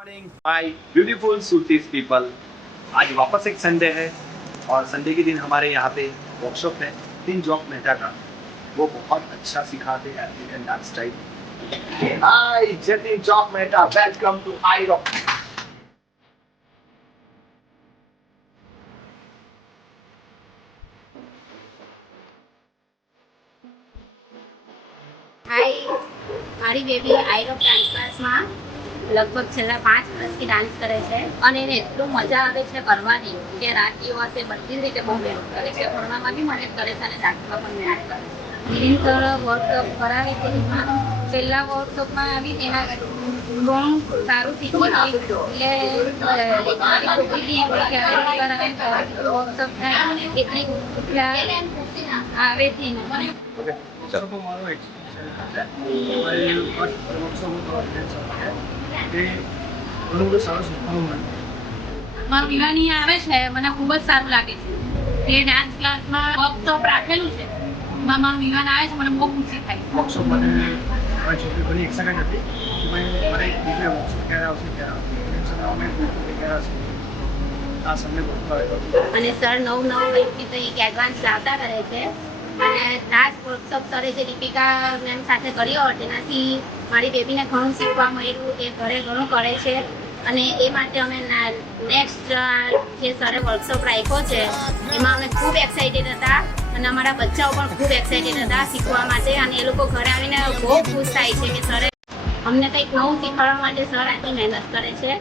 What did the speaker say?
Morning my beautiful Suratis people. आज वापस एक संडे है और संडे के दिन हमारे यहाँ पे वर्कशॉप है तीन जॉक मेहता का। वो बहुत अच्छा सिखाते हैं African dance style. Hi Jatin जॉक Mehta, welcome to I Rock. Hi, મારી બેબી આઈરોક ડાન્સ ક્લાસમાં લગભગ છેલ્લા 5 વર્ષથી ડાન્સ કરે છે અને એને એટલું મજા આવે છે કરવાની કે રાત દિવસે બધી જ રીતે બહુ મહેનત કરે છે. ભણવામાં બી મહેનત કરે છે અને ડાન્સમાં પણ મહેનત કરે છે. નિરંતર વર્કશોપ કરાવે છે. પહેલા વર્કશોપમાં આવી એના ઘણું સારું શીખી ગઈ એટલે મારી છોકરી બી એમ કે હવે વર્કશોપ થાય એટલી આવે છે ને. મારું વિવાની આવે છે, મને ખૂબ જ સારું લાગે છે. એ ડાન્સ ક્લાસમાં વર્કશોપ રાખેલું છે, મારું વિવાન આવે છે, મને બહુ ખુશી થાય. વર્કશોપ માટે મારી છોકરી ઘણી એક્સાઇટેડ હતી કે ભાઈ મારે એક બીજો વર્કશોપ ક્યારે આવશે આ સમય બહુ અને સર નવું કંઈક તો એક એડવાન્સ લાવતા કરે છે અને લાસ્ટ વર્કશોપ સરે જે દીપિકા મેમ સાથે કર્યો તેનાથી મારી બેબીને ઘણું શીખવા મળ્યું. એ ઘરે ઘણું કરે છે અને એ માટે અમે નેક્સ્ટ જે સરે વર્કશોપ રાખ્યો છે એમાં અમે ખૂબ એક્સાઇટેડ હતા અને અમારા બચ્ચાઓ પણ ખૂબ એક્સાઇટેડ હતા શીખવા માટે. અને એ લોકો ઘરે આવીને બહુ ખુશ થાય છે કે સરે અમને કંઈક નવું શીખવાડવા માટે સર આટલી મહેનત કરે છે.